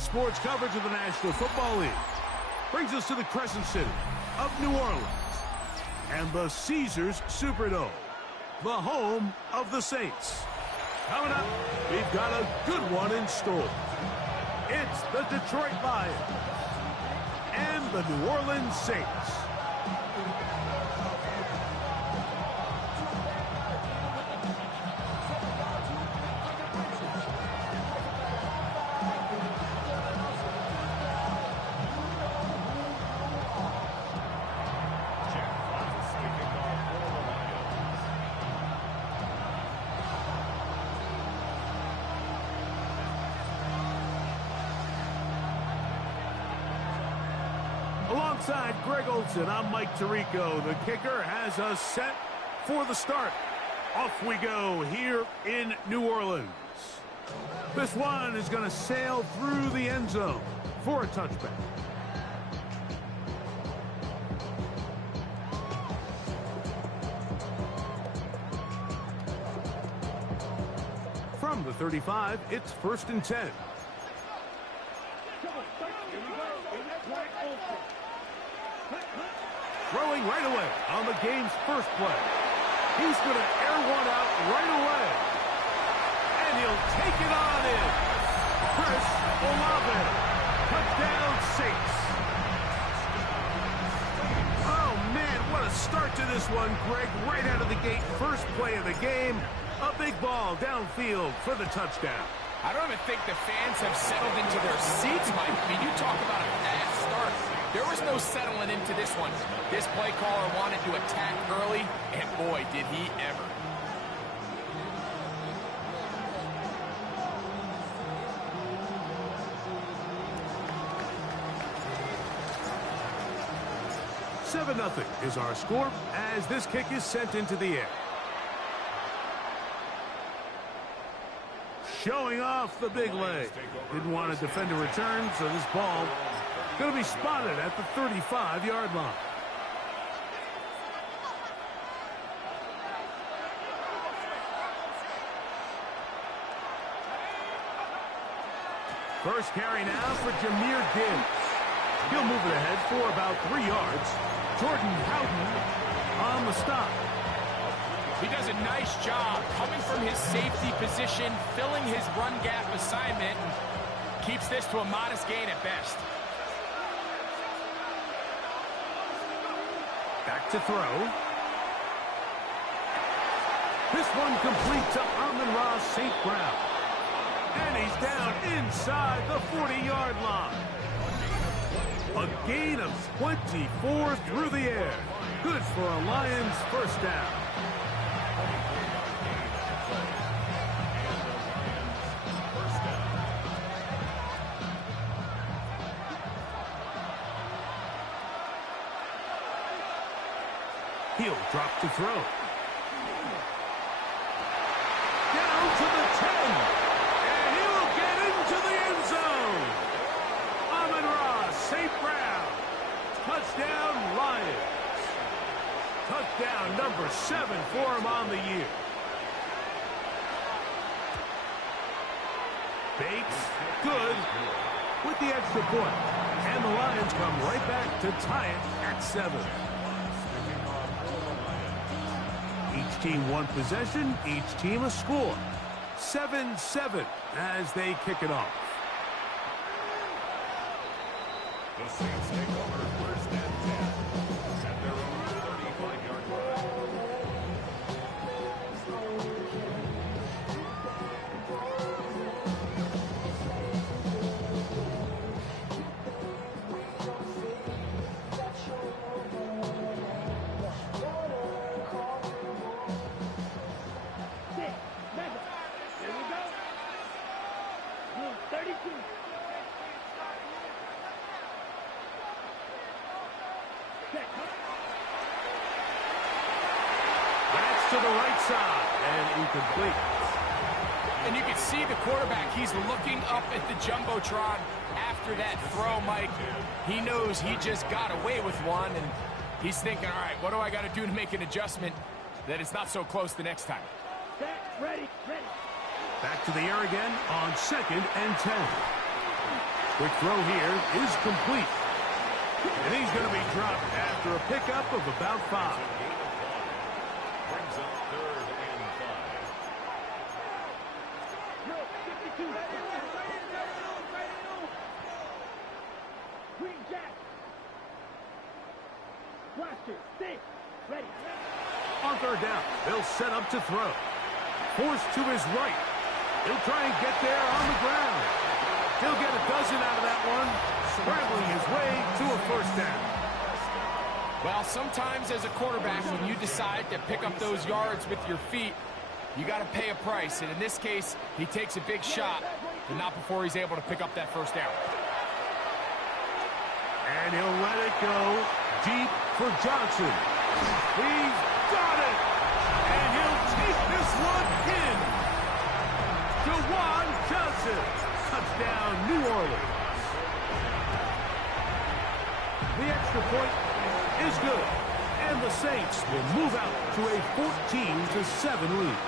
Today's sports coverage of the National Football League brings us to the Crescent City of New Orleans and the Caesars Superdome, the home of the Saints. Coming up, we've got a good one in store. It's the Detroit Lions and the New Orleans Saints. Alongside Greg Olson, I'm Mike Tirico. The kicker has us set for the start. Off we go here in New Orleans. This one is going to sail through the end zone for a touchback. From the 35, it's 1st and 10. Throwing right away on the game's first play. He's going to air one out right away. And he'll take it on in. Chris Olave. Touchdown Saints. Oh, man, what a start to this one, Greg. Right out of the gate, first play of the game. A big ball downfield for the touchdown. I don't even think the fans have settled into their seats, Mike. I mean, you talk about a fast start. There was no settling into this one. This play caller wanted to attack early, and boy, did he ever. $7-0 is our score as this kick is sent into the air. Showing off the big leg. Didn't want to defend a return, so this ball going to be spotted at the 35-yard line. First carry now for Jameer Gibbs. He'll move it ahead for about 3 yards. Jordan Howden on the stop. He does a nice job coming from his safety position, filling his run gap assignment, and keeps this to a modest gain at best. Back to throw. This one complete to Amon-Ra St. Brown. And he's down inside the 40-yard line. A gain of 24 through the air. Good for a Lions first down. He'll drop to throw. Down to the 10. And he'll get into the end zone. Amon-Ra St. Brown. Touchdown Lions. Touchdown number 7 for him on the year. Bates, good with the extra point. And the Lions come right back to tie it at 7. Each team one possession, each team a score. 7-7 as they kick it off. The Saints take over 1st and 10 at their own 35-yard line. That's to the right side and incomplete. And you can see the quarterback, he's looking up at the Jumbotron after that throw, Mike. He knows he just got away with one, and he's thinking, all right, what do I got to do to make an adjustment that it's not so close the next time? Back to the air again on 2nd and 10. Quick throw here is complete. And he's going to be dropped after a pickup of about 5. Brings up 3rd and 5. On 3rd down, they'll set up to throw. Forced to his right. He'll try and get there on the ground. He'll get a dozen out of that one, scrambling his way to a 1st down. Well, sometimes as a quarterback, when you decide to pick up those yards with your feet, you got to pay a price. And in this case, he takes a big shot, but not before he's able to pick up that 1st down. And he'll let it go deep for Johnson. He's got it! And he'll take this one in. Juwan Johnson. Touchdown, New Orleans. The extra point is good. And the Saints will move out to a 14-7 lead.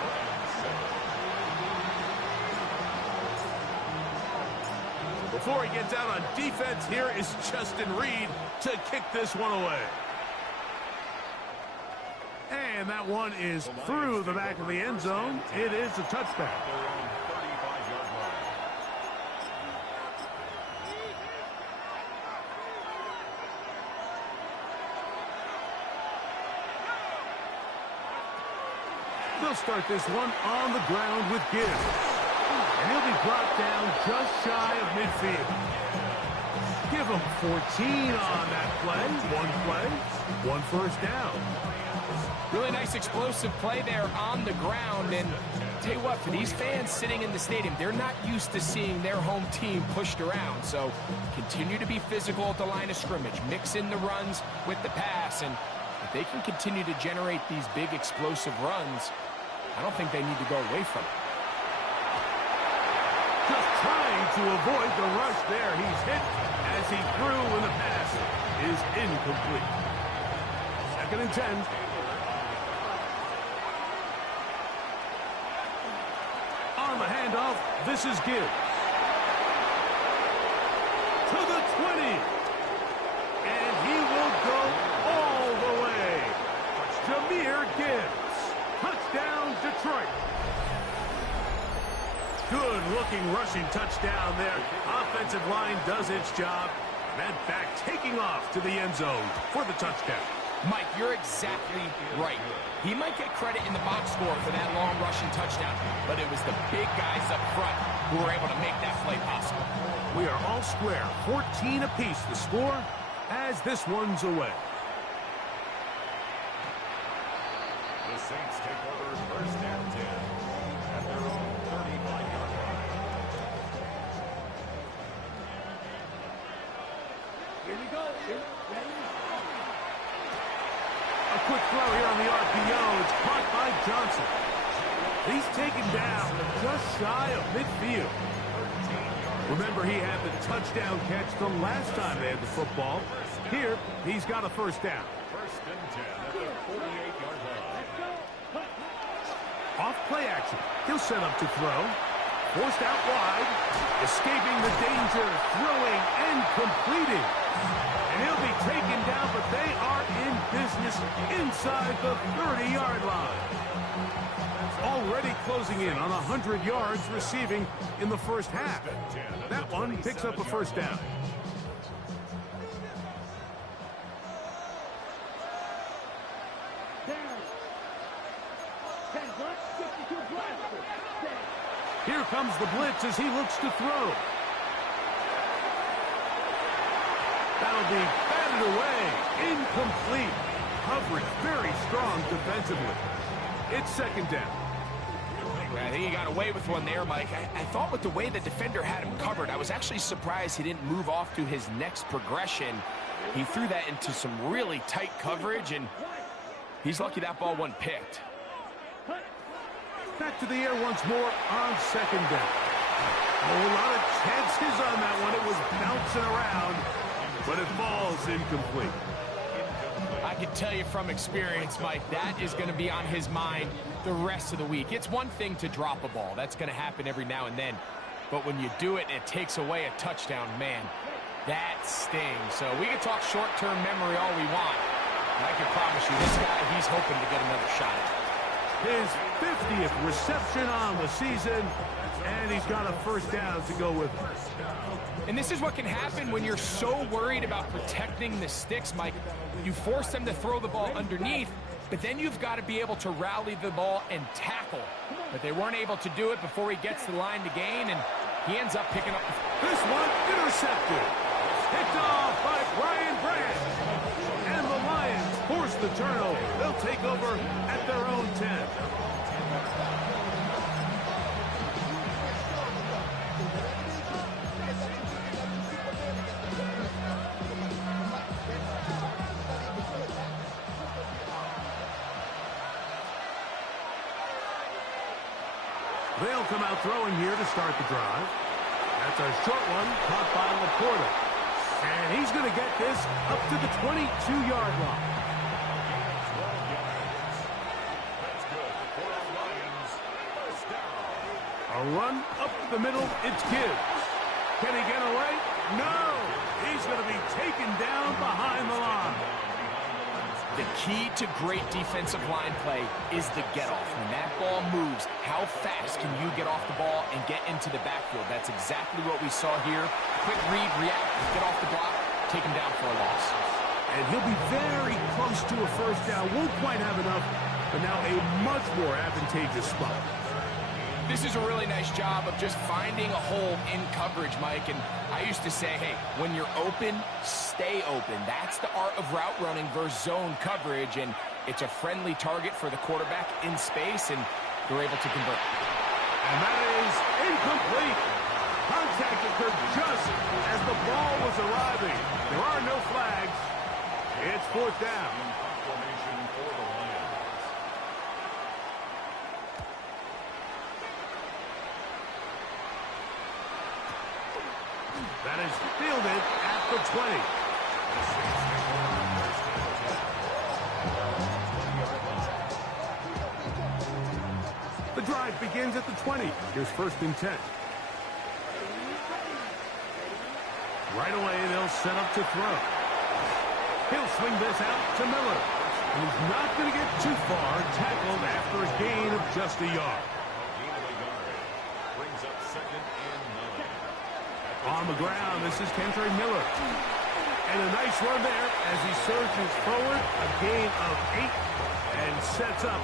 Before he gets out on defense, here is Justin Reed to kick this one away. And that one is through the back of the end zone. It is a touchdown. They'll start this one on the ground with Gibbs. And he'll be brought down just shy of midfield. Give him 14 on that play. One 1st down. Really nice explosive play there on the ground. And tell you what, for these fans sitting in the stadium, they're not used to seeing their home team pushed around. So continue to be physical at the line of scrimmage. Mix in the runs with the pass. And if they can continue to generate these big explosive runs, I don't think they need to go away from it. Just trying to avoid the rush there. He's hit as he threw when the pass is incomplete. 2nd and 10. On the handoff, this is Gibbs. To the 20. And he will go all the way. Jahmyr Gibbs. Touchdown, Detroit. Good-looking rushing touchdown there. Offensive line does its job. And back taking off to the end zone for the touchdown. Mike, you're exactly right. He might get credit in the box score for that long rushing touchdown, but it was the big guys up front who were able to make that play possible. We are all square. 14 apiece the score as this one's away. The Saints take over 1st and 10 at their own 35-yard line. Here we go. A quick throw here on the RPO. It's caught by Johnson. He's taken down just shy of midfield. Remember, he had the touchdown catch the last time they had the football. Here, he's got a 1st down. 1st and 10 at the 48-yard line. Off play action. He'll set up to throw. Forced out wide. Escaping the danger. Throwing and completing. And he'll be taken down, but they are in business inside the 30-yard line. Already closing in on 100 yards receiving in the 1st half. That one picks up a 1st down. Here comes the blitz as he looks to throw. That'll be batted away. Incomplete. Coverage very strong defensively. It's 2nd down. I think he got away with one there, Mike. I thought with the way the defender had him covered, I was actually surprised he didn't move off to his next progression. He threw that into some really tight coverage, and he's lucky that ball wasn't picked. Back to the air once more on 2nd down. A lot of chances on that one. It was bouncing around, but it falls incomplete. I can tell you from experience, Mike, that is going to be on his mind the rest of the week. It's one thing to drop a ball. That's going to happen every now and then. but when you do it and it takes away a touchdown, man, that stings. So we can talk short-term memory all we want. And I can promise you, this guy, he's hoping to get another shot at it. His 50th reception on the season, and he's got a first down to go with it. And this is what can happen when you're so worried about protecting the sticks, Mike. You force them to throw the ball underneath, but then you've got to be able to rally the ball and tackle. But they weren't able to do it before he gets to the line to gain, and he ends up picking up. This one intercepted. Picked off by Brian Brandt. And the Lions force the turnover. They'll take over at their own 10. They'll come out throwing here to start the drive. That's a short one caught by Laporta. And he's going to get this up to the 22-yard line. That's good for the Lions. First down. A run up the middle, it's Gibbs. Can he get away? No! He's going to be taken down behind the line. The key to great defensive line play is the get-off. When that ball moves, how fast can you get off the ball and get into the backfield? That's exactly what we saw here. Quick read, react, get off the block, take him down for a loss. And he'll be very close to a first down. Won't quite have enough, but now a much more advantageous spot. This is a really nice job of just finding a hole in coverage, Mike. And I used to say, hey, when you're open, stay open. That's the art of route running versus zone coverage. And it's a friendly target for the quarterback in space, and they're able to convert. And that is incomplete. Contact occurred just as the ball was arriving. There are no flags. It's fourth down. Formation for the Lions. That is fielded at the 20. The drive begins at the 20. Here's first and 10. Right away, they'll set up to throw. He'll swing this out to Miller. And he's not going to get too far, tackled after a gain of just a yard. Brings up second and 9. On the ground, this is Kentre Miller. And a nice run there as he surges forward, a gain of 8, and sets up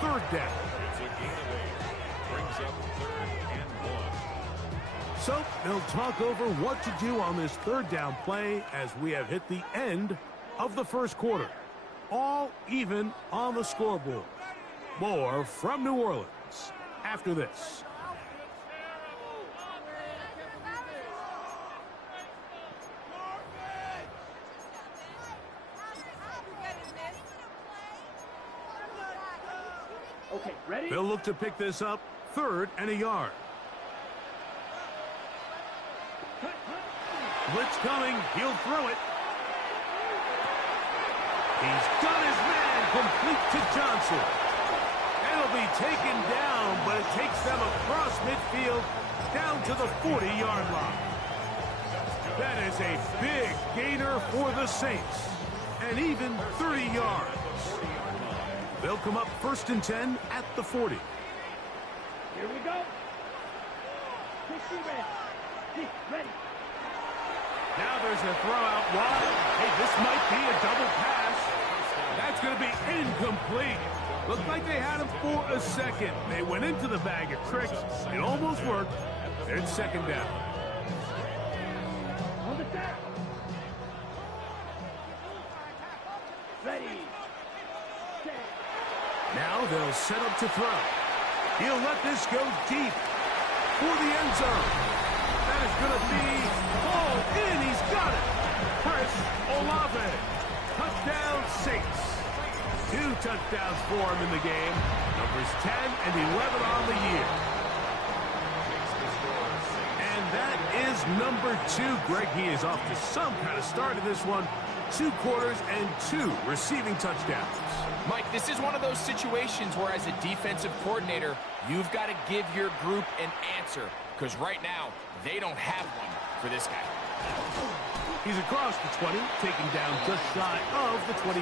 third down. It's a gain of 8. Brings up third and 1. So they'll talk over what to do on this third down play as we have hit the end of the first quarter. All even on the scoreboard. More from New Orleans after this. Okay, ready? They'll look to pick this up, third and a yard. Blitz coming, he'll throw it. He's got his man complete to Johnson. It'll be taken down, but it takes them across midfield down to the 40-yard line. That is a big gainer for the Saints, and even 30 yards. They'll come up first and 10 at the 40. Here we go. Ready. Now there's a throw out wide. Hey, this might be a double pass. That's going to be incomplete. Looked like they had him for a second. They went into the bag of tricks. It almost worked. It's second down. On the set. Ready. Set. Now they'll set up to throw. He'll let this go deep for the end zone. That is going to be ball in. He's got it. Chris Olave. Touchdown Saints. 2 touchdowns for him in the game. Numbers 10 and 11 on the year. And that is number 2. Greg, he is off to some kind of start in this one. 2 quarters and 2 receiving touchdowns. Mike, this is one of those situations where as a defensive coordinator, you've got to give your group an answer. because right now they don't have one for this guy. He's across the 20, taken down just shy of the 25.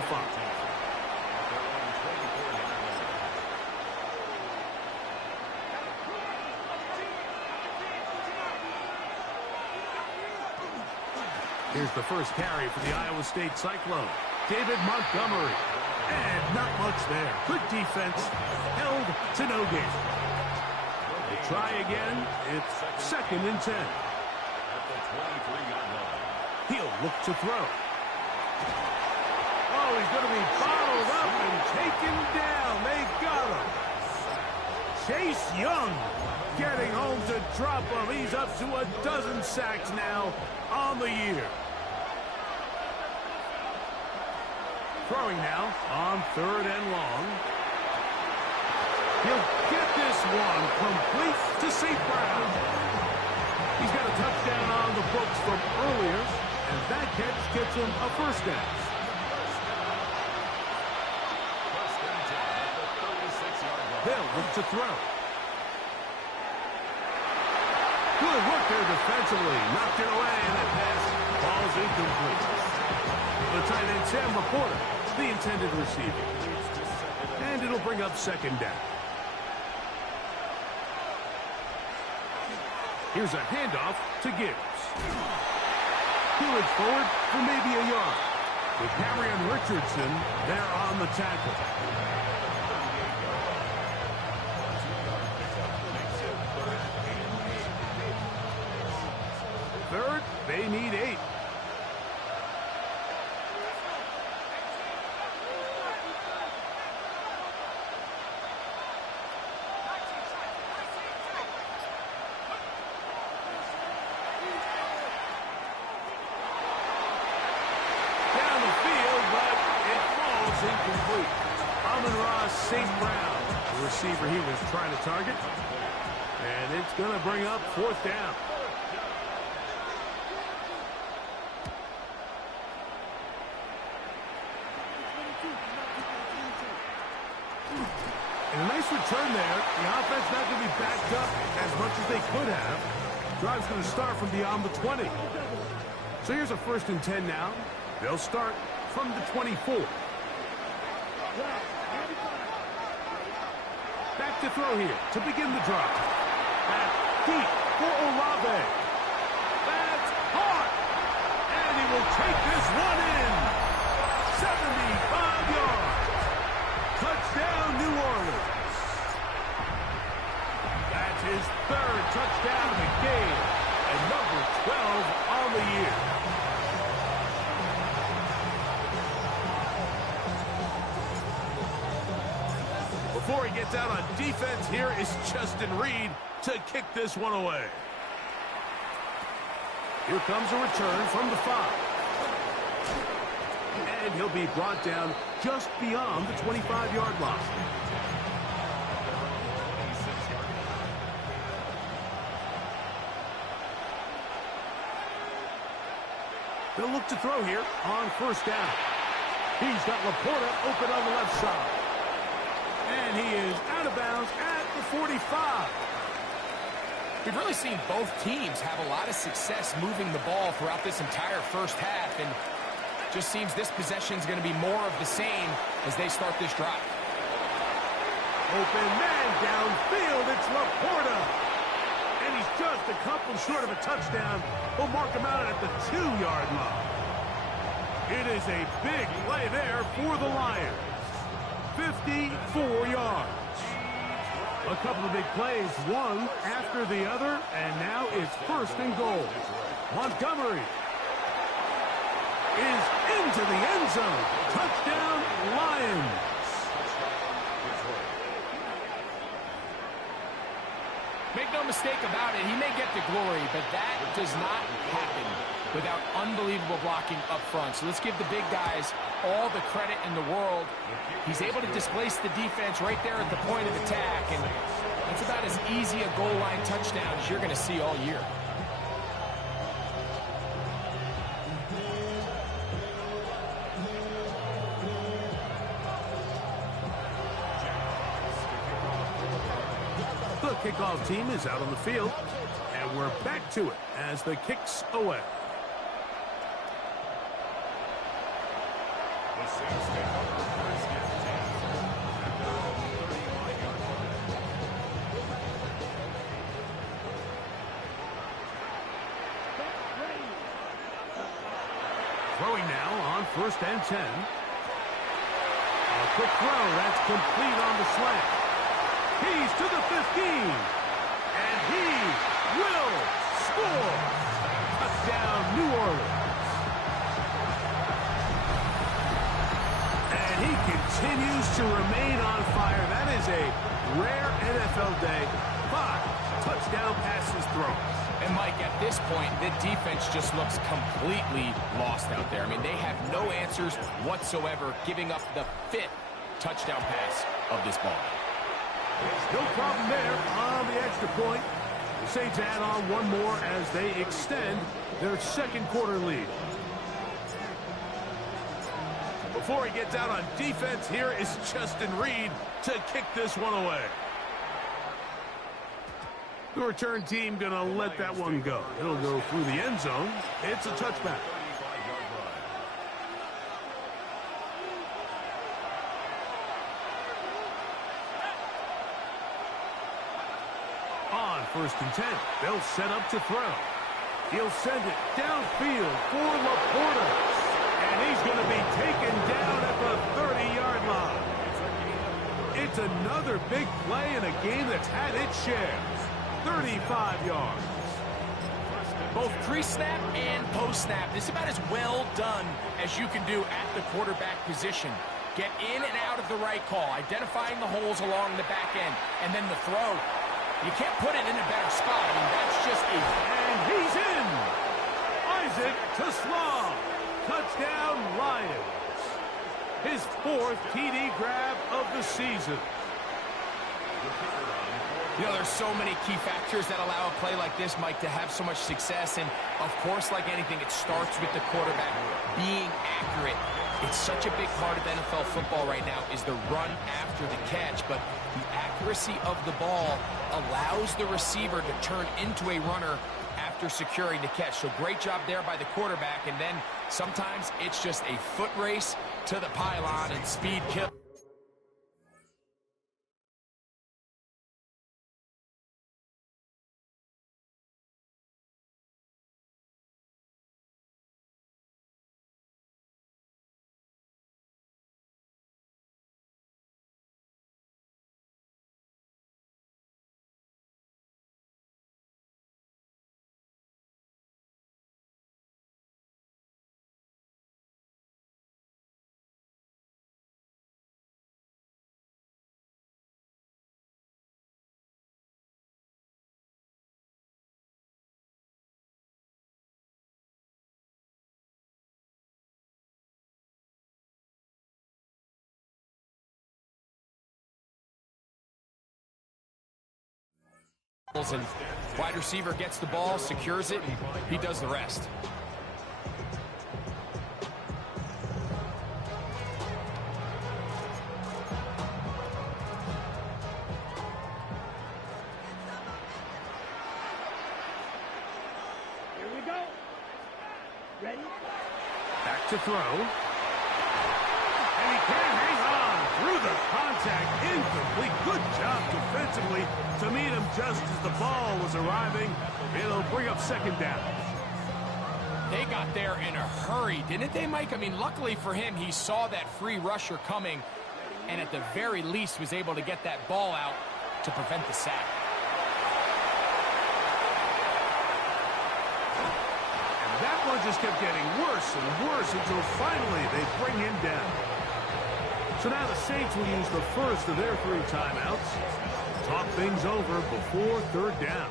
Here's the first carry for the Iowa State Cyclone, David Montgomery. And not much there. Good defense, held to no gain. They try again. It's 2nd and 10. He'll look to throw. Oh, he's going to be bottled up and taken down. They got him. Chase Young getting home to drop him. He's up to a dozen sacks now on the year. Throwing now on 3rd and long. He'll get this one complete to St. Brown. He's got a touchdown on the books from earlier, and that catch gets him a first down. They'll look to throw. Good work there defensively. Knocked it away, and that pass falls incomplete. The tight end, Sam Laporta, the intended receiver. And it'll bring up 2nd down. Here's a handoff to Gibbs. He'll forward for maybe a yard. With Marion Richardson there on the tackle. 3rd, they need 8. Incomplete. Amon-Ra St. Brown, the receiver he was trying to target. And it's going to bring up 4th down. And a nice return there. The offense not going to be backed up as much as they could have. Drive's going to start from beyond the 20. So here's a 1st and 10 now. They'll start from the 24. Back to throw here to begin the drive. Back deep for Olave. That's hard. And he will take this one in. 75 yards. Touchdown, New Orleans. That's his 3rd touchdown of the game. And number 12 on the year. Before he gets out on defense, here is Justin Reed to kick this one away. Here comes a return from the 5. And he'll be brought down just beyond the 25-yard line. They'll look to throw here on 1st down. He's got Laporta open on the left side. And he is out of bounds at the 45. We've really seen both teams have a lot of success moving the ball throughout this entire first half, and just seems this possession is going to be more of the same as they start this drive. Open man downfield, it's Laporta. And he's just a couple short of a touchdown. We'll mark him out at the 2-yard line. It is a big play there for the Lions. 54 yards. A couple of big plays, one after the other, and now it's 1st and goal. Montgomery is into the end zone. Touchdown, Lions. Make no mistake about it, he may get the glory, but that does not happen without unbelievable blocking up front. So let's give the big guys all the credit in the world. He's able to displace the defense right there at the point of attack, and that's about as easy a goal line touchdown as you're going to see all year. The The kickoff team is out on the field, and we're back to it as the kick's away. The Saints take over first and 10 at their own 35-yard line. Throwing now on first and 10. A quick throw, that's complete on the slant. He's to the 15, and he will score. Touchdown, New Orleans. And he continues to remain on fire. That is a rare NFL day. 5 touchdown passes thrown. And Mike, at this point, the defense just looks completely lost out there. I mean, they have no answers whatsoever, giving up the 5th touchdown pass of this ball. No problem there on the extra point. The Saints add on one more as they extend their second quarter lead. Before he gets out on defense, here is Justin Reed to kick this one away. The return team going to let that one go. It'll go through the end zone. It's a touchback. On first and 10, they'll set up to throw. He'll send it downfield for Laporta. And he's going to be taken down at the 30-yard line. It's another big play in a game that's had its shares. 35 yards. Both pre-snap and post-snap. This is about as well done as you can do at the quarterback position. Get in and out of the right call, identifying the holes along the back end, and then the throw. You can't put it in a better spot. I mean, that's just a... And he's in! Isaac Tesla. Touchdown, Lions. His 4th TD grab of the season. You know, there's so many key factors that allow a play like this, Mike, to have so much success. And, of course, like anything, it starts with the quarterback being accurate. It's such a big part of NFL football right now is the run after the catch. But the accuracy of the ball allows the receiver to turn into a runner after securing the catch. So great job there by the quarterback. And then sometimes it's just a foot race to the pylon and speed kill. And wide receiver gets the ball, secures it, and he does the rest. Here we go. Ready? Back to throw. And he can't hang on through the contact. Incomplete. Good job defensively to meet him just as the ball was arriving. It'll bring up second down. They got there in a hurry, didn't they, Mike? I mean, luckily for him, he saw that free rusher coming and at the very least was able to get that ball out to prevent the sack. And that one just kept getting worse and worse until finally they bring him down. So now the Saints will use the first of their 3 timeouts. Talk things over before third down.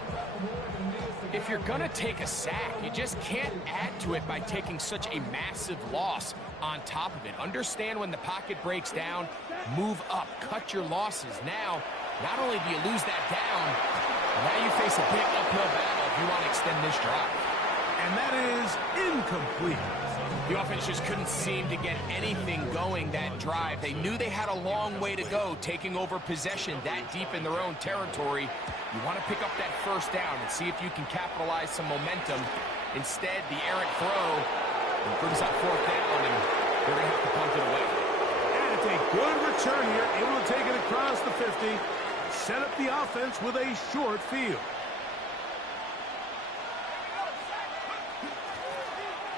If you're going to take a sack, you just can't add to it by taking such a massive loss on top of it. Understand when the pocket breaks down, move up, cut your losses. Now, not only do you lose that down, now you face a big uphill battle if you want to extend this drive. And that is incomplete. The offense just couldn't seem to get anything going that drive. They knew they had a long way to go, taking over possession that deep in their own territory. You want to pick up that first down and see if you can capitalize some momentum. Instead, the errant throw brings up fourth down, and they're going to have to punt it away. And it's a good return here, able to take it across the 50, set up the offense with a short field.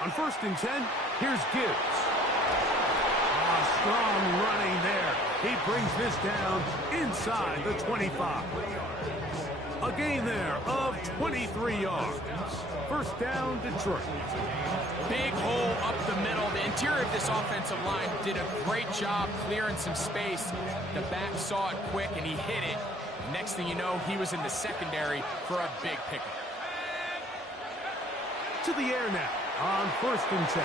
On 1st and 10, here's Gibbs. Strong running there. He brings this down inside the 25. A gain there of 23 yards. First down, Detroit. Big hole up the middle. The interior of this offensive line did a great job clearing some space. The back saw it quick, and he hit it. Next thing you know, he was in the secondary for a big pickup. To the air now on 1st and 10.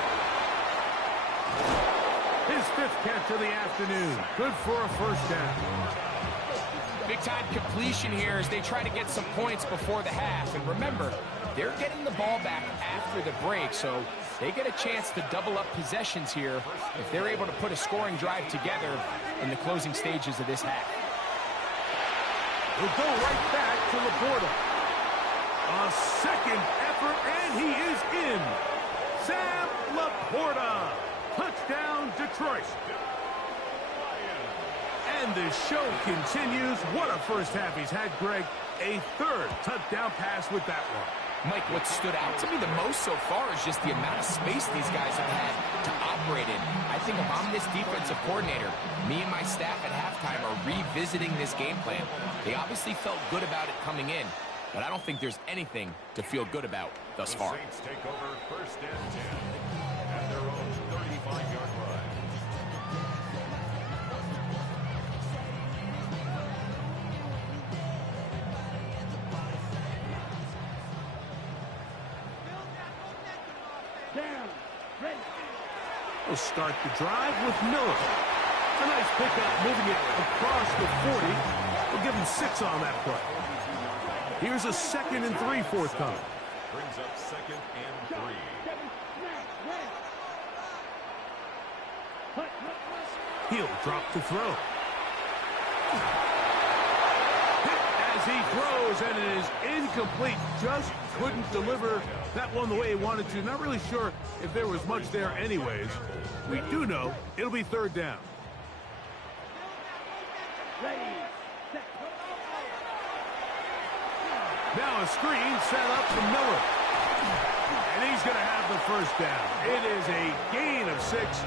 His 5th catch of the afternoon. Good for a first down. Big-time completion here as they try to get some points before the half. And remember, they're getting the ball back after the break, so they get a chance to double up possessions here if they're able to put a scoring drive together in the closing stages of this half. We'll go right back to Laporta. A second effort, and he is in. Sam Laporta. Touchdown, Detroit. And the show continues. What a first half he's had, Greg. A 3rd touchdown pass with that one. Mike, what stood out to me the most so far is just the amount of space these guys have had to operate in. I think if I'm this defensive coordinator, me and my staff at halftime are revisiting this game plan. They obviously felt good about it coming in, but I don't think there's anything to feel good about thus far. The Saints take over 1st and 10 at their own 35-yard line. We'll start the drive with Miller. A nice pickup, moving it across the 40. We'll give him 6 on that play. Here's a 2nd and 3 forthcoming. Brings up 2nd and 3. He'll drop to throw. Hit as he throws, and it is incomplete. Just couldn't deliver that one the way he wanted to. Not really sure if there was much there anyways. We do know it'll be 3rd down. Now a screen set up for Miller. And he's going to have the first down. It is a gain of 6.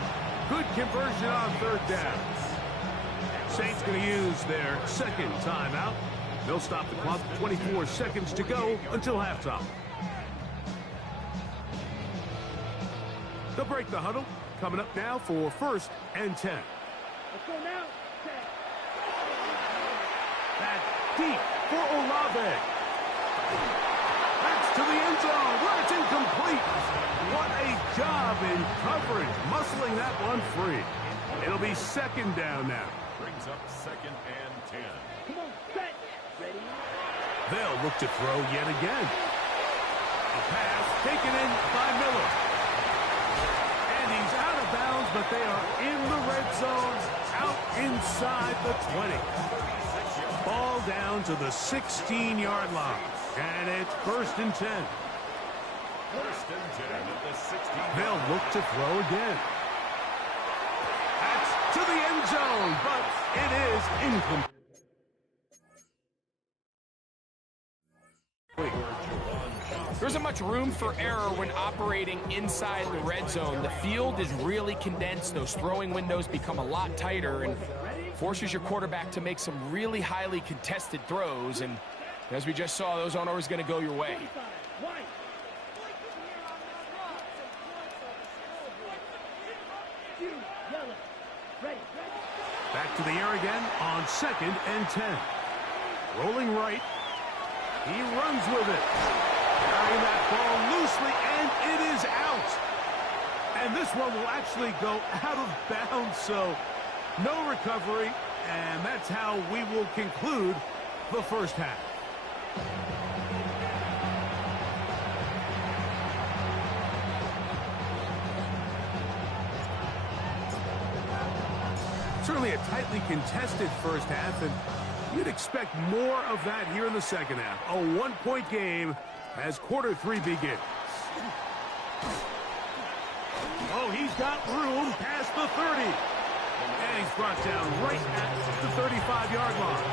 Good conversion on 3rd down. Saints going to use their 2nd timeout. They'll stop the clock. 24 seconds to go until halftime. They'll break the huddle. Coming up now for 1st and 10. Let's go now. That's deep for Olave. That's to the end zone where it's incomplete. What a job in coverage, muscling that one free. It'll be 2nd down now. Brings up 2nd and 10. Come on, set. Ready? They'll look to throw yet again. A pass taken in by Miller. And he's out of bounds, but they are in the red zone, out inside the 20. Ball down to the 16-yard line. And it's 1st and 10. 1st and 10 at the 16. They'll look to throw again. That's to the end zone, but it is incomplete. There isn't much room for error when operating inside the red zone. The field is really condensed. Those throwing windows become a lot tighter and forces your quarterback to make some really highly contested throws. And as we just saw, those aren't always going to go your way. Back to the air again on 2nd and 10. Rolling right. He runs with it. Carrying that ball loosely, and it is out. And this one will actually go out of bounds, so no recovery. And that's how we will conclude the first half. Certainly a tightly contested first half, and you'd expect more of that here in the second half. A one-point game as quarter 3 begins. Oh, he's got room past the 30. And he's brought down right at the 35-yard line.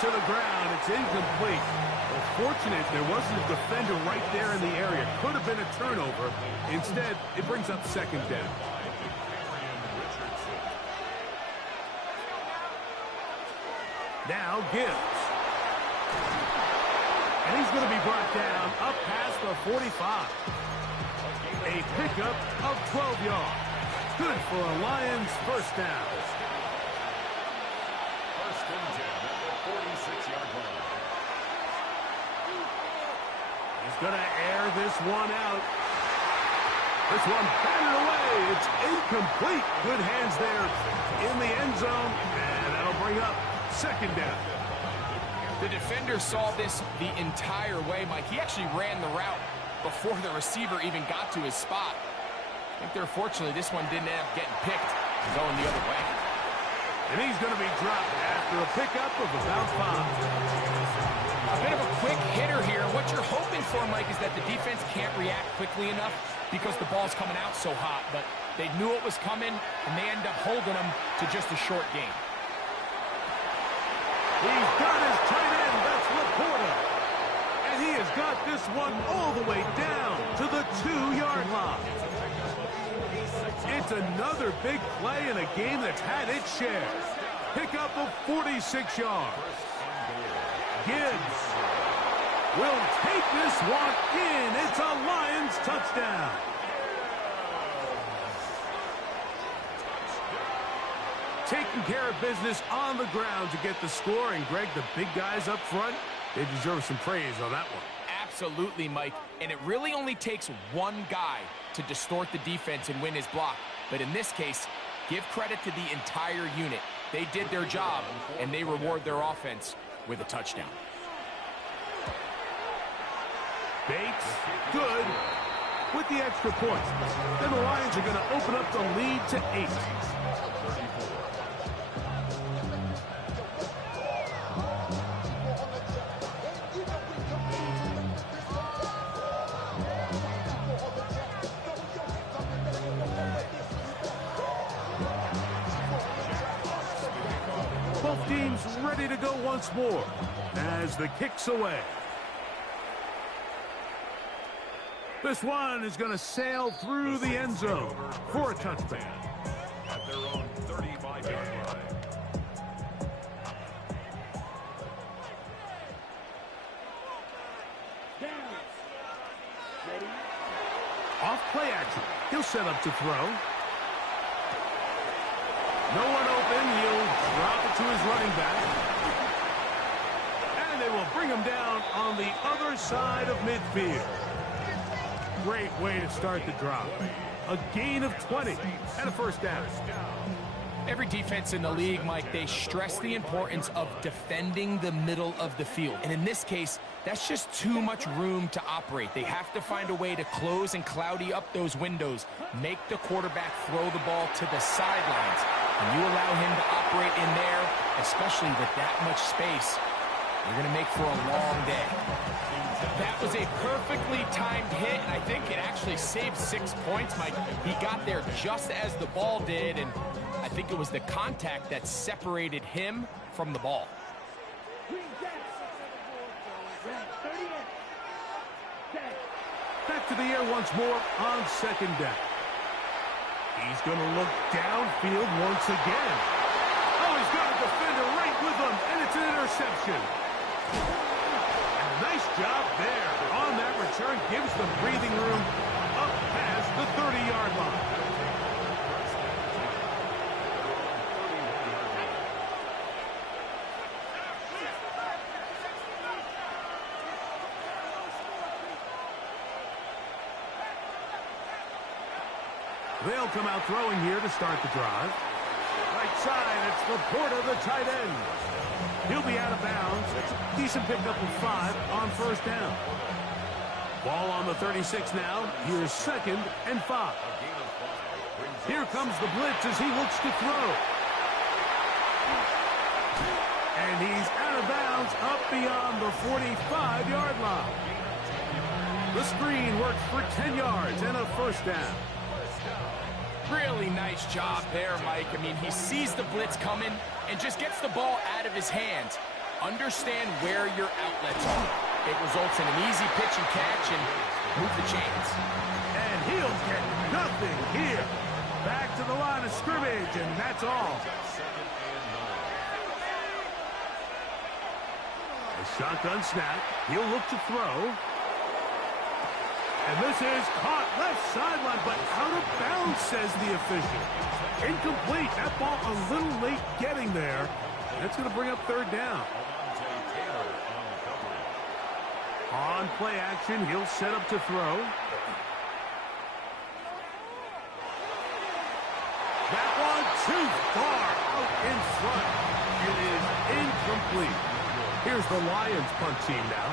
To the ground. It's incomplete. Well, fortunate there wasn't a defender right there in the area. Could have been a turnover. Instead, it brings up second down. Now Gibbs. And he's going to be brought down up past the 45. A pickup of 12 yards. Good for a Lions first down. First and 10 at the 46-yard line. He's going to air this one out. This one batted away. It's incomplete. Good hands there in the end zone. And that'll bring up second down. The defender saw this the entire way, Mike. He actually ran the route before the receiver even got to his spot. I think they're fortunately this one didn't end up getting picked and going the other way. And he's going to be dropped after a pickup of about 5. A bit of a quick hitter here. What you're hoping for, Mike, is that the defense can't react quickly enough because the ball's coming out so hot. But they knew it was coming, and they end up holding them to just a short game. He's got his tight end. That's Laporta. And he has got this one all the way down to the 2-yard line. It's another big play in a game that's had its share. Pickup of 46 yards. Gibbs will take this one in. It's a Lions touchdown. Taking care of business on the ground to get the score. And, Greg, the big guys up front, they deserve some praise on that one. Absolutely, Mike. And it really only takes one guy to distort the defense and win his block. But in this case, give credit to the entire unit. They did their job, and they reward their offense with a touchdown. Bates, good, with the extra point. Then the Lions are going to open up the lead to 8. Both teams ready to go once more as the kick's away. This one is going to sail through the end zone for a touchdown. At their own 35-yard line. Down. Ready. Off play action. He'll set up to throw. No one open. He'll drop it to his running back. And they will bring him down on the other side of midfield. Great way to start the drop. A gain of 20 and a first down. Every defense in the league, Mike, they stress the importance of defending the middle of the field. And in this case, that's just too much room to operate. They have to find a way to close and cloudy up those windows, make the quarterback throw the ball to the sidelines. And you allow him to operate in there, especially with that much space, you're going to make for a long day. That was a perfectly timed hit, and I think it actually saved 6 points, Mike. He got there just as the ball did, and I think it was the contact that separated him from the ball. Back to the air once more on second down. He's going to look downfield once again. Oh, he's got a defender right with him, and it's an interception. And nice job there on that return. Gives them breathing room up past the 30-yard line. They'll come out throwing here to start the drive. Right side, it's Laporta, the tight end. He'll be out of bounds. It's a decent pickup of 5 on first down. Ball on the 36 now. Here's 2nd and 5. Here comes the blitz as he looks to throw. And he's out of bounds up beyond the 45-yard line. The screen works for 10 yards and a first down. Really nice job there, Mike. I mean, he sees the blitz coming and just gets the ball out of his hands. Understand where your outlets are. It results in an easy pitch and catch and move the chains. And he'll get nothing here. Back to the line of scrimmage, and that's all. A shotgun snap. He'll look to throw. And this is caught left sideline, but out of bounds, says the official. Incomplete. That ball a little late getting there. That's going to bring up third down. On play action, he'll set up to throw. That one too far out in front. It is incomplete. Here's the Lions punt team now.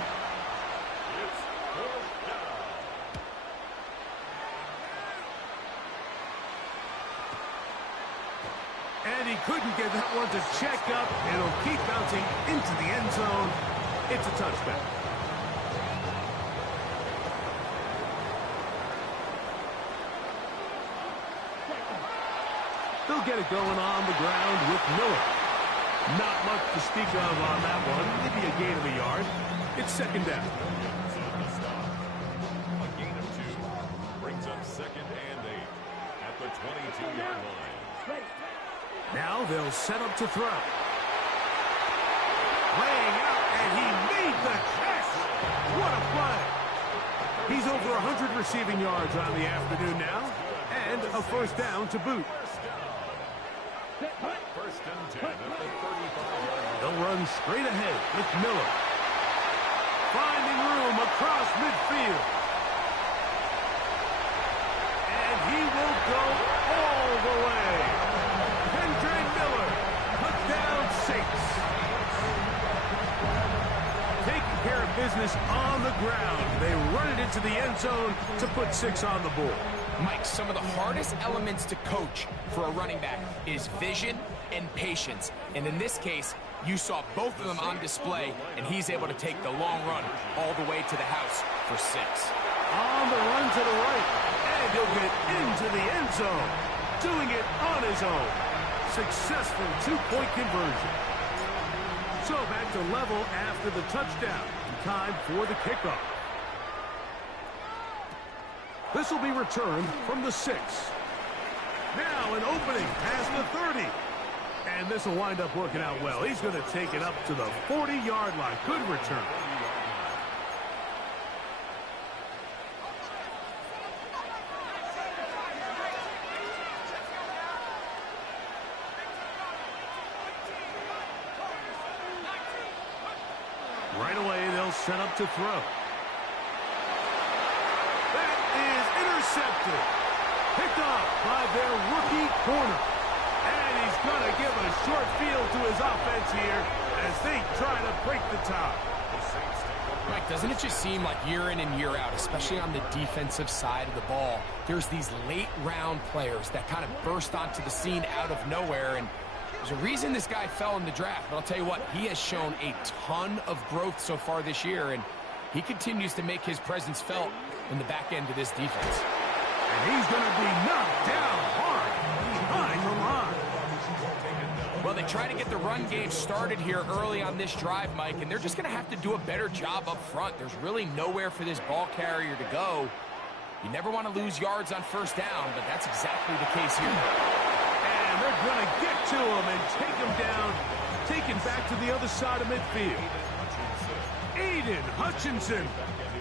And he couldn't get that one to check up. It'll keep bouncing into the end zone. It's a touchback. They'll get it going on the ground with Miller. Not much to speak of on that one. Maybe a gain of a yard. It's 2nd down. A gain of 2 brings up 2nd and 8 at the 22-yard line. Now they'll set up to throw. Laying out, and he made the catch. What a play. He's over 100 receiving yards on the afternoon now, and a first down to boot. First and 10 at the 35-yard line. They'll run straight ahead with Miller. Finding room across midfield. And he will go all the way. Miller, put down 6. Taking care of business on the ground. They run it into the end zone to put 6 on the board. Mike, some of the hardest elements to coach for a running back is vision and patience. And in this case, you saw both of them on display, and he's able to take the long run all the way to the house for 6. On the run to the right, and he'll get into the end zone. Doing it on his own. Successful 2-point conversion. So back to level after the touchdown. Time for the kickoff. This will be returned from the 6. Now an opening past the 30. And this will wind up working out well. He's going to take it up to the 40-yard line. Good return. Right away, they'll set up to throw. That is intercepted. Picked off by their rookie corner. And he's going to give a short field to his offense here as they try to break the tie. Mike, doesn't it just seem like year in and year out, especially on the defensive side of the ball, there's these late-round players that kind of burst onto the scene out of nowhere, and there's a reason this guy fell in the draft, but I'll tell you what, he has shown a ton of growth so far this year, and he continues to make his presence felt in the back end of this defense. And he's going to be knocked down hard behind the line. Well, they try to get the run game started here early on this drive, Mike, and they're just going to have to do a better job up front. There's really nowhere for this ball carrier to go. You never want to lose yards on first down, but that's exactly the case here. And they're going to get to him and take him down, taken back to the other side of midfield. Aiden Hutchinson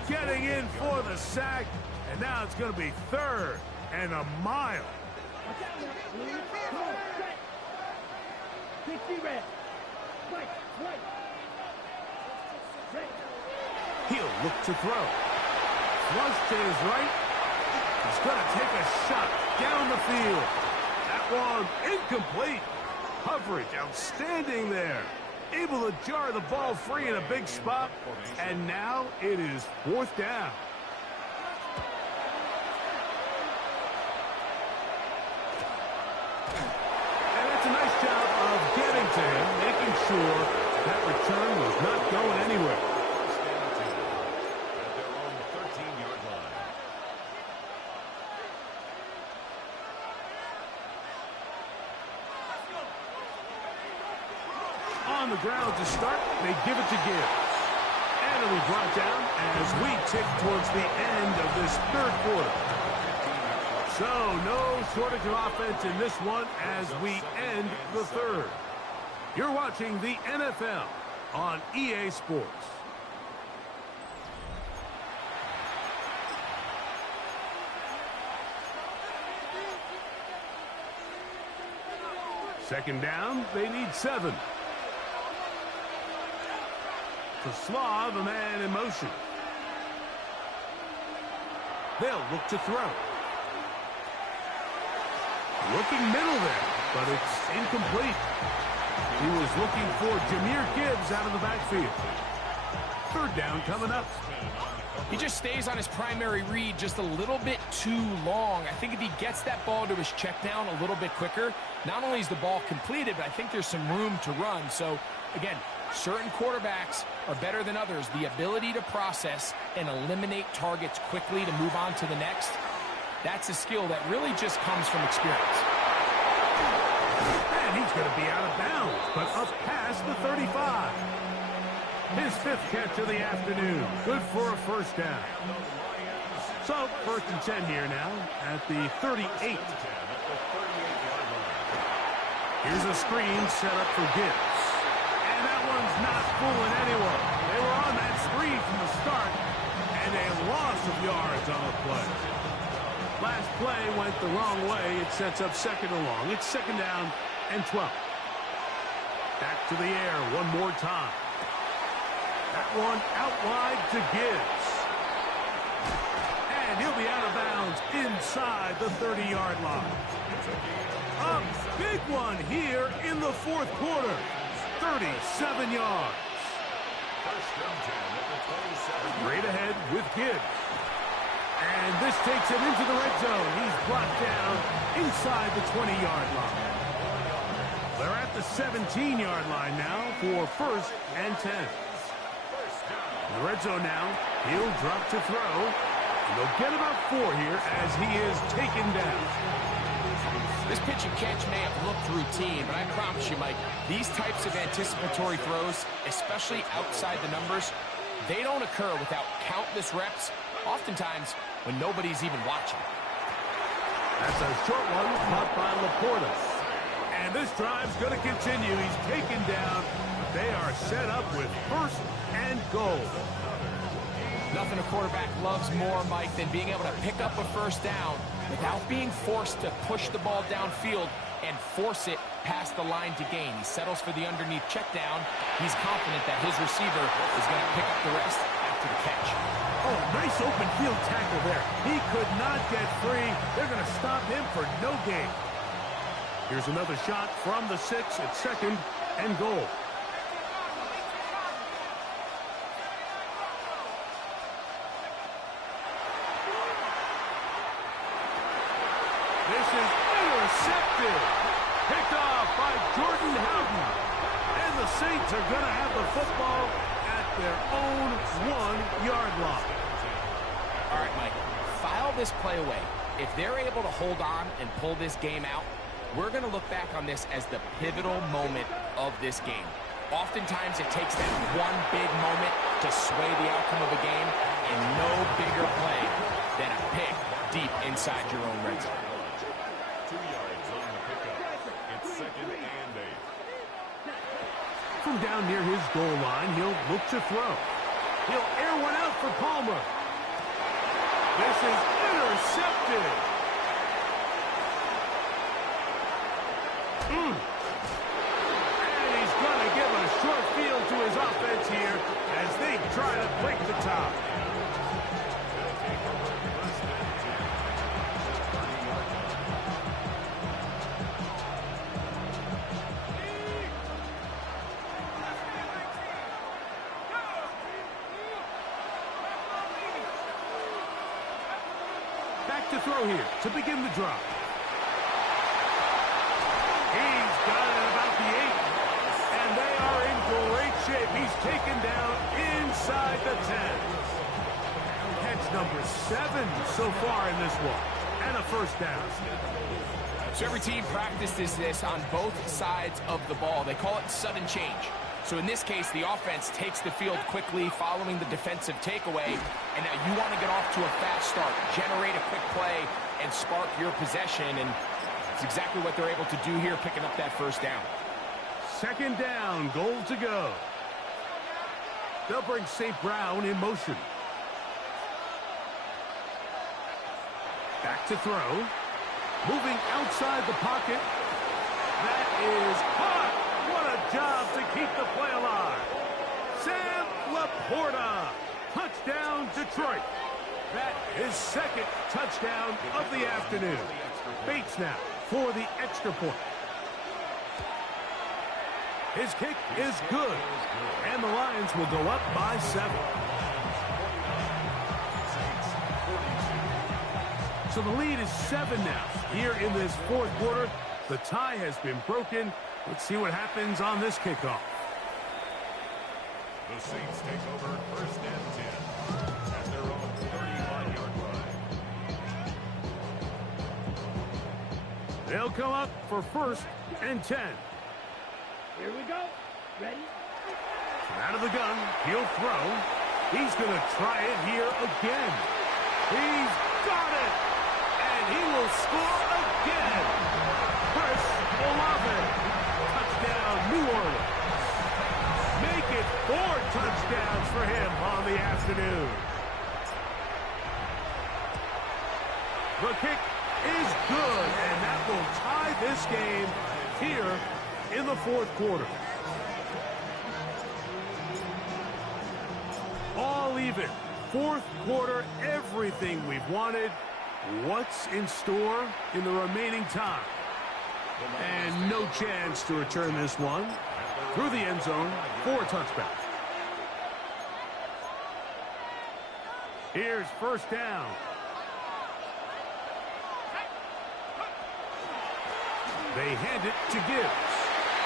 getting in for the sack, and now it's going to be 3rd and a mile. He'll look to throw. Flush to his right, He's going to take a shot down the field. That one incomplete. Coverage outstanding there. Able to jar the ball free in a big spot. And now it is 4th down. And that's a nice job of getting to him, making sure that return was not going anywhere. At their own 13-yard line. On the ground to start, they give it to Gibbs. And it'll be brought down as we tick towards the end of this 3rd quarter. So, no shortage of offense in this one as we end the 3rd. You're watching the NFL on EA Sports. Second down, they need 7. To Slav, a man in motion. They'll look to throw. Looking middle there, but it's incomplete. He was looking for Jahmyr Gibbs out of the backfield. 3rd down coming up. He just stays on his primary read just a little bit too long. I think if he gets that ball to his check down a little bit quicker, not only is the ball completed, but I think there's some room to run. So, again, certain quarterbacks are better than others. The ability to process and eliminate targets quickly to move on to the next, that's a skill that really just comes from experience. And he's going to be out of bounds, but up past the 35. His 5th catch of the afternoon. Good for a 1st down. So, 1st and 10 here now at the 38. Here's a screen set up for Gibbs. And that one's not fooling anyone. They were on that screen from the start, and a loss of yards on the play. Last play went the wrong way. It sets up 2nd and long. It's 2nd down and 12. Back to the air one more time. That one out wide to Gibbs. And he'll be out of bounds inside the 30-yard line. A big one here in the 4th quarter. 37 yards. Straight ahead with Gibbs. And this takes him into the red zone. He's brought down inside the 20-yard line. They're at the 17-yard line now for 1st and 10. In the red zone now, he'll drop to throw. And they'll get about 4 here as he is taken down. This pitch and catch may have looked routine, but I promise you, Mike, these types of anticipatory throws, especially outside the numbers, they don't occur without countless reps, oftentimes when nobody's even watching. That's a short one caught by Laporta. And this drive's going to continue. He's taken down. They are set up with 1st and goal. Nothing a quarterback loves more, Mike, than being able to pick up a 1st down without being forced to push the ball downfield and force it past the line to gain. He settles for the underneath check down. He's confident that his receiver is going to pick up the rest after the catch. Oh, nice open field tackle there. He could not get free. They're going to stop him for no gain. Here's another shot from the 6 at 2nd and goal. This is intercepted. Picked off by Jordan Howden. And the Saints are going to have the football at their own 1-yard line. All right, Mike, file this play away. If they're able to hold on and pull this game out, we're going to look back on this as the pivotal moment of this game. Oftentimes, it takes that one big moment to sway the outcome of a game, and no bigger play than a pick deep inside your own red zone. 2 yards on the pickup. It's 2nd and 8. From down near his goal line, he'll look to throw. He'll air one out for Palmer. This is intercepted. And he's going to give a short field to his offense here as they try to break the top. to throw here to begin the drive. He's got it about the 8. And they are in great shape. He's taken down inside the 10. Catch number 7 so far in this one. And a first down. So every team practices this on both sides of the ball. They call it sudden change. So in this case, the offense takes the field quickly following the defensive takeaway. And now you want to get off to a fast start, generate a quick play, and spark your possession. And it's exactly what they're able to do here, picking up that first down. Second down, goal to go. They'll bring St. Brown in motion. Back to throw. Moving outside the pocket. That is caught. What a job to keep the play alive. Sam Laporta. Touchdown, Detroit. That is second touchdown of the afternoon. Bates now for the extra point. His kick is good. And the Lions will go up by 7. So the lead is 7 now. Here in this fourth quarter, the tie has been broken. Let's see what happens on this kickoff. The Saints take over first and 10 at their own 35-yard line. They'll come up for first and 10. Here we go. Ready? Out of the gun, he'll throw. He's going to try it here again. He's got it! And he will score again. Chris Olave. Touchdown, New Orleans. Make it 4 touchdowns for him on the afternoon. The kick is good, and that will tie this game here in the fourth quarter. All even. Fourth quarter, everything we've wanted. What's in store in the remaining time? And no chance to return this one through the end zone for a touchback. Here's first down. They hand it to Gibbs.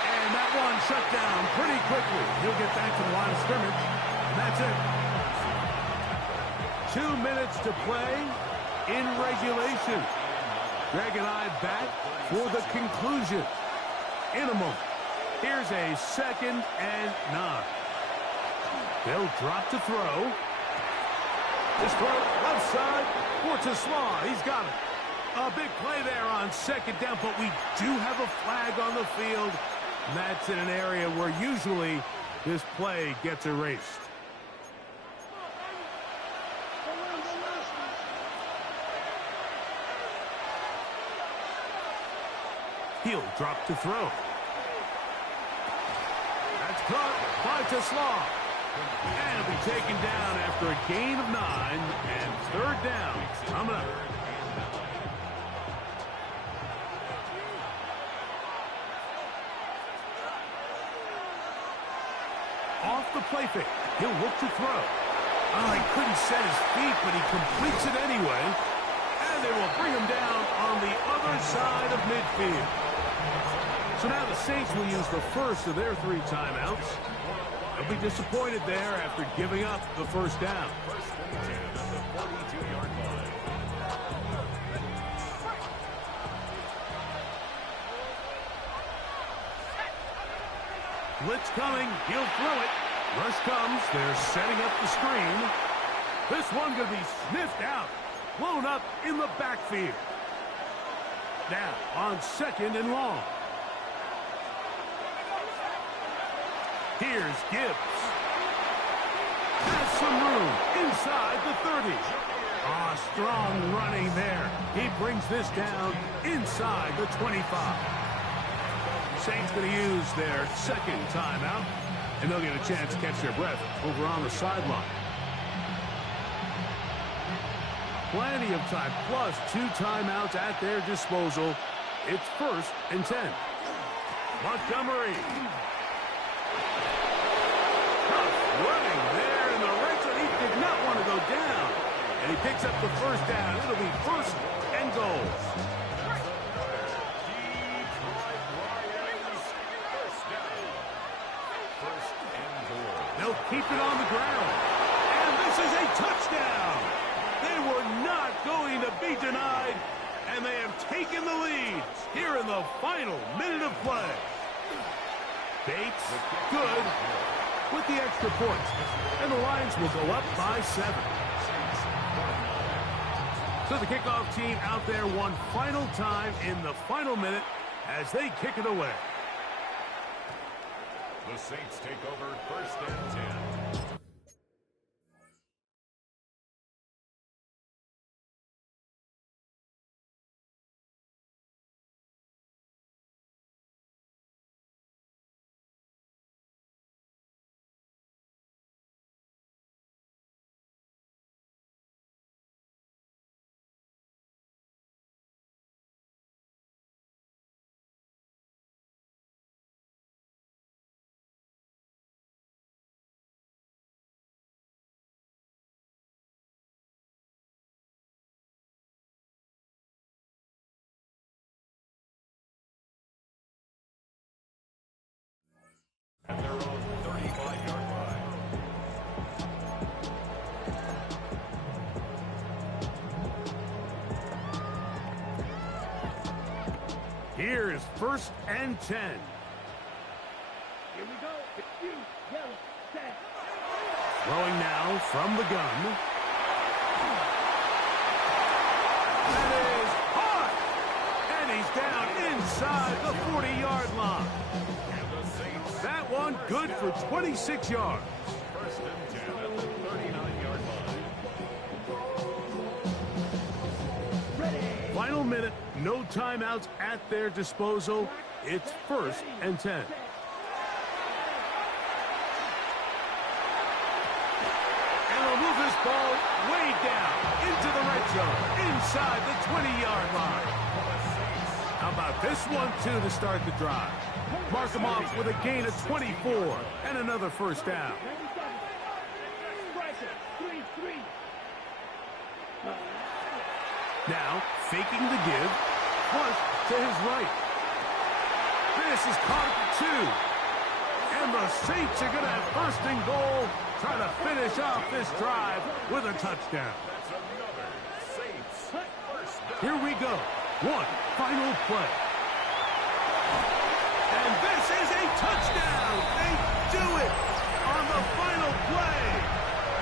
And that one shut down pretty quickly. He'll get back to the line of scrimmage. And that's it. 2 minutes to play in regulation. Greg and I back for the conclusion in a moment. Here's a 2nd and 9. They'll drop to throw. This throw left side for Tesla. He's got it. A big play there on 2nd down, but we do have a flag on the field. And that's in an area where usually this play gets erased. He'll drop to throw. That's caught by Tesla. And it'll be taken down after a gain of 9 and 3rd down coming up. Off the play fake. He'll look to throw. Oh, he couldn't set his feet, but he completes it anyway. And they will bring him down on the other side of midfield. So now the Saints will use the first of their 3 timeouts. They'll be disappointed there after giving up the first down. First and 10 at the 42-yard line. Blitz coming. He'll throw it. Rush comes. They're setting up the screen. This one going to be sniffed out. Blown up in the backfield. Now on 2nd and long. Here's Gibbs. Has some room inside the 30. Strong running there. He brings this down inside the 25. Saints going to use their 2nd timeout, and they'll get a chance to catch their breath over on the sideline. Plenty of time, plus 2 timeouts at their disposal. It's 1st and 10. Montgomery. Tough running there in the red zone. He did not want to go down. And he picks up the first down. It'll be 1st keep it on the ground. And this is a touchdown. They were not going to be denied, and they have taken the lead here in the final minute of play. Bates, good, with the extra points. And the Lions will go up by 7. So the kickoff team out there one final time in the final minute as they kick it away. The Saints take over 1st and 10. At their own 35-yard line. Here is 1st and 10. Here we go. You, yellow, set. Throwing now from the gun. That is hot! And he's down inside the 40-yard line. And the Saints, That one good for 26 yards. 1st and 10 at the 39-yard line. Ready. Final minute, no timeouts at their disposal. It's 1st and 10. And they'll move this ball way down into the red zone, inside the 20-yard line. How about this one, too, to start the drive? Mark them off with a gain of 24 and another 1st down. 3-3. Now, faking the give, flush to his right. This is caught at the 2. And the Saints are going to have 1st and goal, trying to finish off this drive with a touchdown. That's another Saints 1st down. Here we go. One final play. And this is a touchdown. They do it on the final play.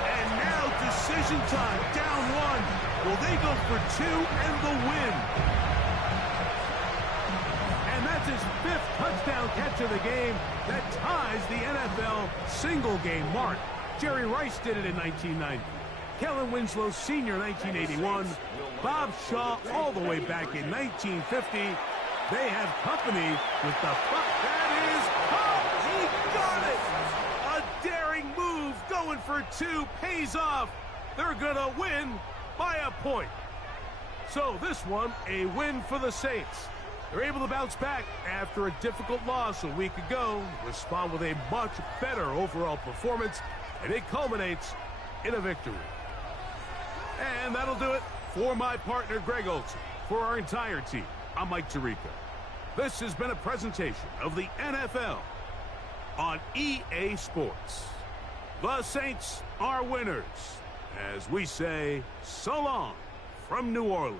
And now decision time, down 1. Will they go for 2 and the win? And that's his 5th touchdown catch of the game that ties the NFL single-game mark. Jerry Rice did it in 1990. Kellen Winslow Sr. 1981. Bob Shaw all the way back in 1950. They have company with the buck. That is, oh, he got it! A daring move going for 2 pays off. They're going to win by a point. So this one, a win for the Saints. They're able to bounce back after a difficult loss a week ago, respond with a much better overall performance, and it culminates in a victory. And that'll do it for my partner, Greg Olson. For our entire team, I'm Mike Tirico. This has been a presentation of the NFL on EA Sports. The Saints are winners, as we say so long from New Orleans.